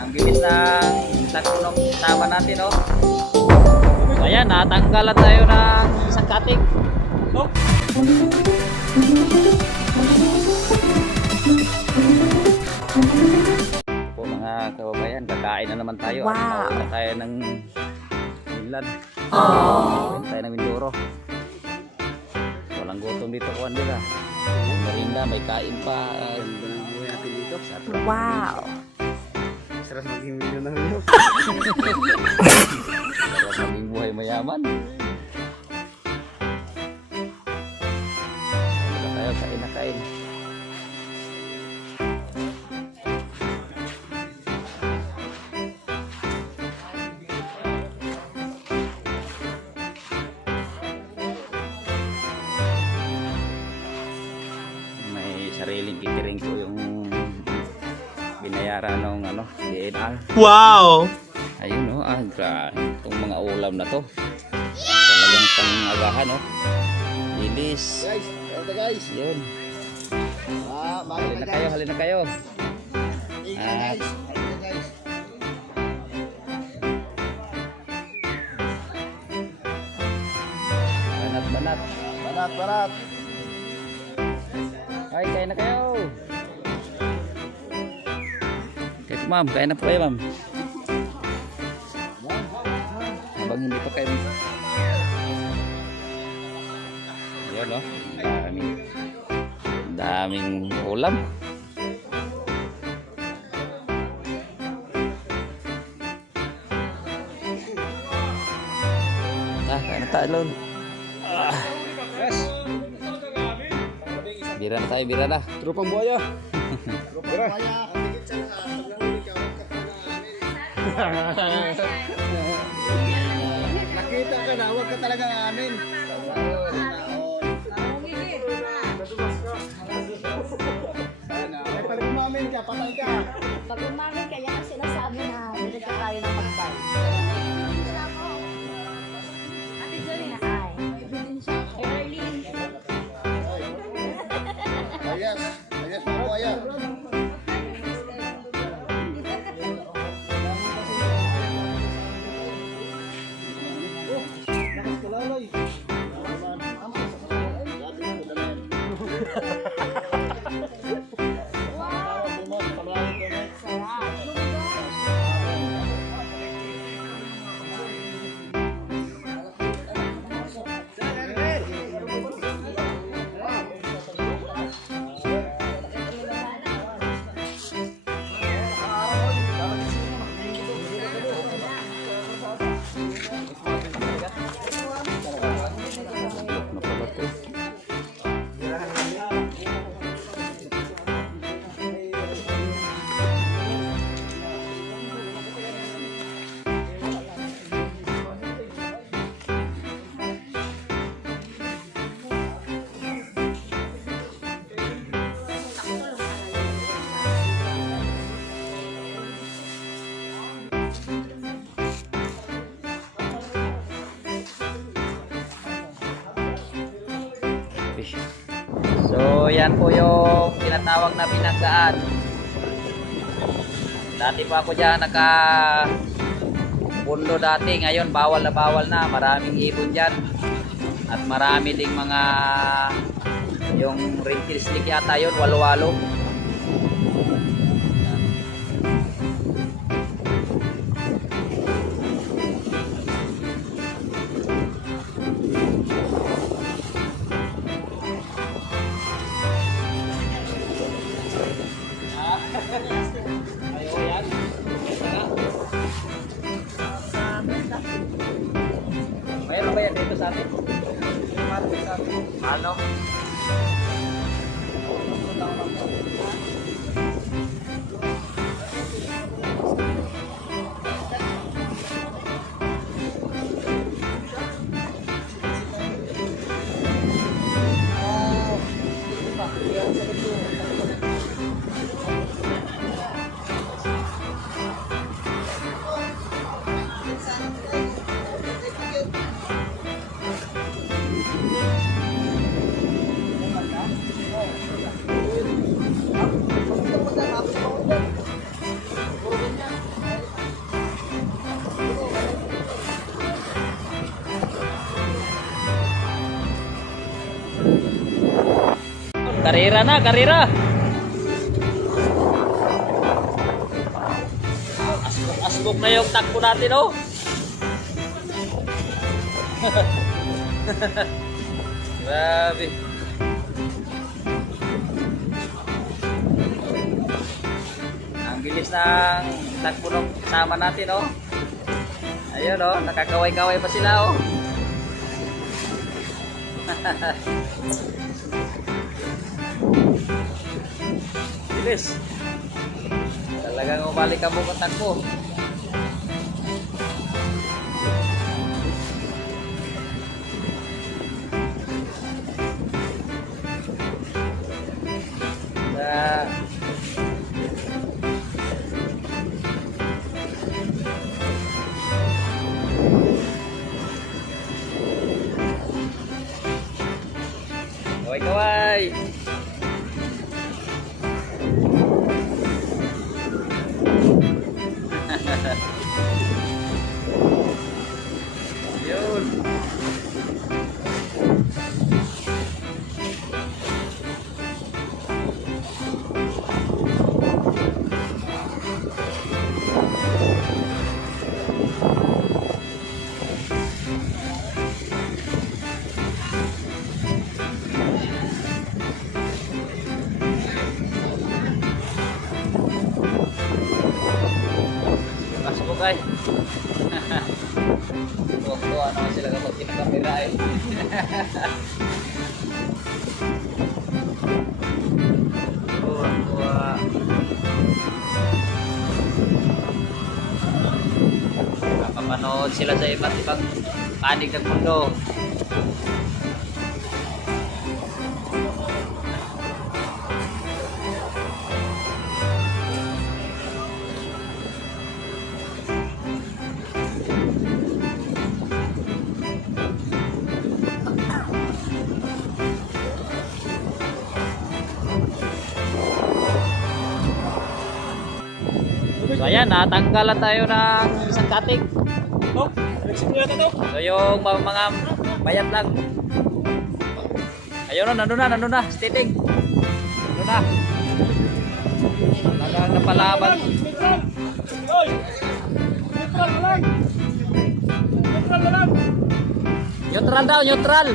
Ang bilis ng tatlong tawa natin, oh. So, ayan, natanggalan tayo ng isang kating. Oh. Po mga kababayan, kakain na naman tayo. Wow. At tayo ng Finland. Kain tayo ng Mindoro. Walang gutom dito kuhan nila. May kain pa. Wow. Sarap maging milyon ng milyon. Sarap maging buhay mayaman. Na tayo, kain na. May sariling po yung binayaran ng ano, DNR. Wow! Ayun no, ah, grabe. Itong mga ulam na to. Talagang pang-agahan no. Lilis. Guys, ito guys. Yun. Ah, bago Halina na kayo, guys. halina kayo. Ah. guys. Ika guys. Banat, banat. Ma'am, kain na po kayo ma'am. Habang hindi pa kayo. Ayun no, daming, daming ulam. Ah, kain na tayo lon. Ah. Bira na tayo, bira na. Tropang buhaya. Tropang buhaya. Nakita ka na, huwag ka talaga anin. Ay, pag umamin ka, patay ka. Pag umamin ka, yan ang sinasabi na nilagyan tayo ng magbay. So, yan po yung tinatawag na binanggaan. Dati pa ako dyan naka pundo dati. Ngayon, bawal na bawal na. Maraming ibon dyan. At marami ding mga yung rental stick yata yun, walo-walo. Karera na, karera. Asbok, asbok na yung takbo natin, oh. Grabe. Ang bilis ng takbo ng kasama natin, oh. Ayun, oh. Nakakaway-kaway pa sila, oh. Bilis. Talagang umalik ang bukatan mo. Na Kaway-kaway. Nakapanood sila sa iba't ibang panig ng mundo. So ayan, natanggalan tayo ng isang katik. So yung mga, mga bayat lang. Ayun na, nandun na, nandun na, stiting. Nandun na. Talagang napalaban. Neutral na lang! Neutral na lang! Neutral daw, neutral.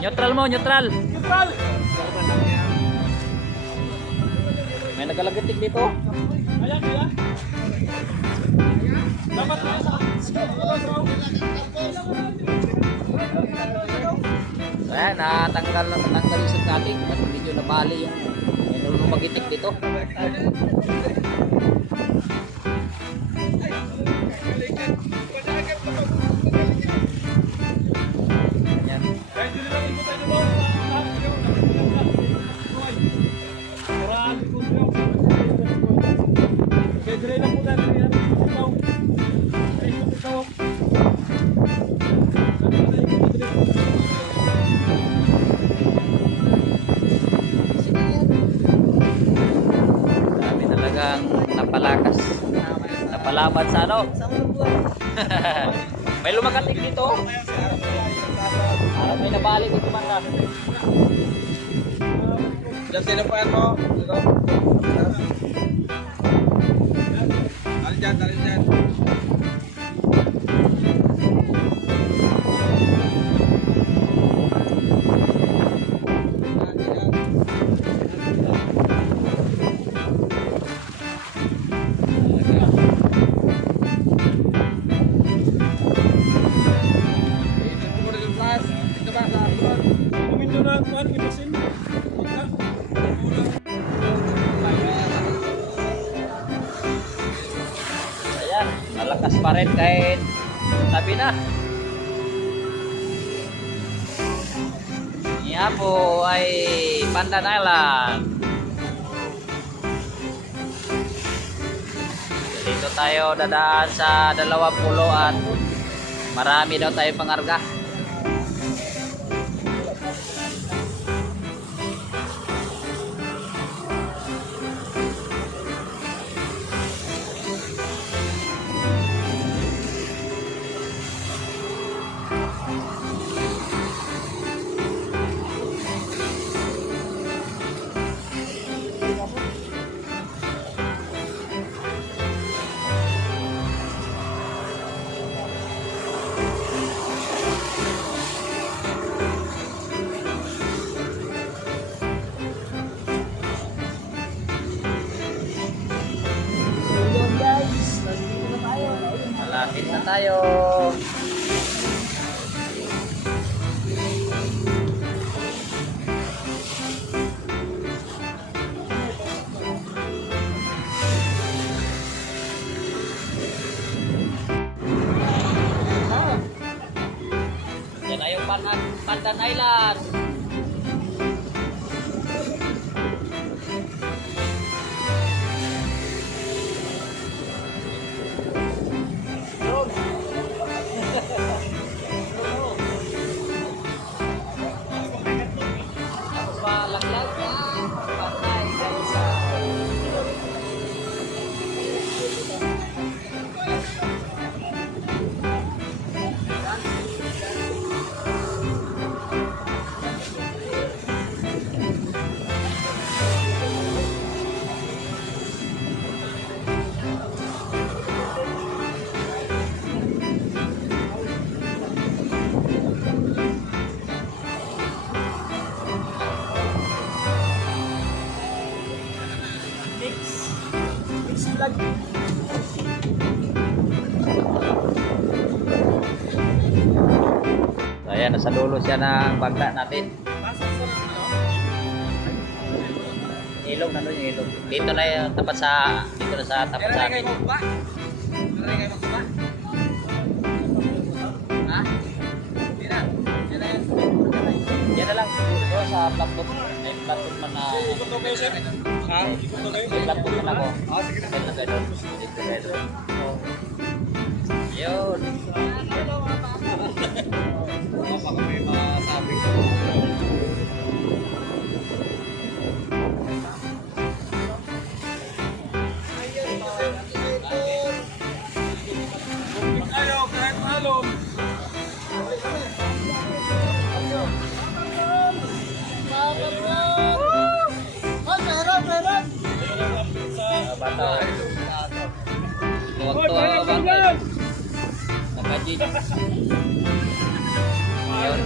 Neutral mo, neutral. Neutral! May nagalagatik dito. Ayan, ayan. Dapat na sa... Ayan, natanggal na natanggal yung isang katik. At medyo nabali yung may nulumagitik dito. Napalaban sa ano? may lumakatik dito. Parang may nabali dito man na. Diyan sinupuan mo. Ito. Dali dyan, dali dyan. Malakas pa rin kahit tabi na. Yan po ay Pandan Island. Dito tayo dadaan sa dalawang pulo at marami daw tayo pangarga. Pandan siya ng bangka natin. Ilog, nandun yung ilog. Dito na yung tapat sa, dito na sa tapat sa atin. yan. Na lang. Dito sa platform. May platform man na. Ha? May platform man ako. Ah, sige na. Dito na kayo. Mga bata. Huwag to bangka. Pandan! Nakajig. Yun.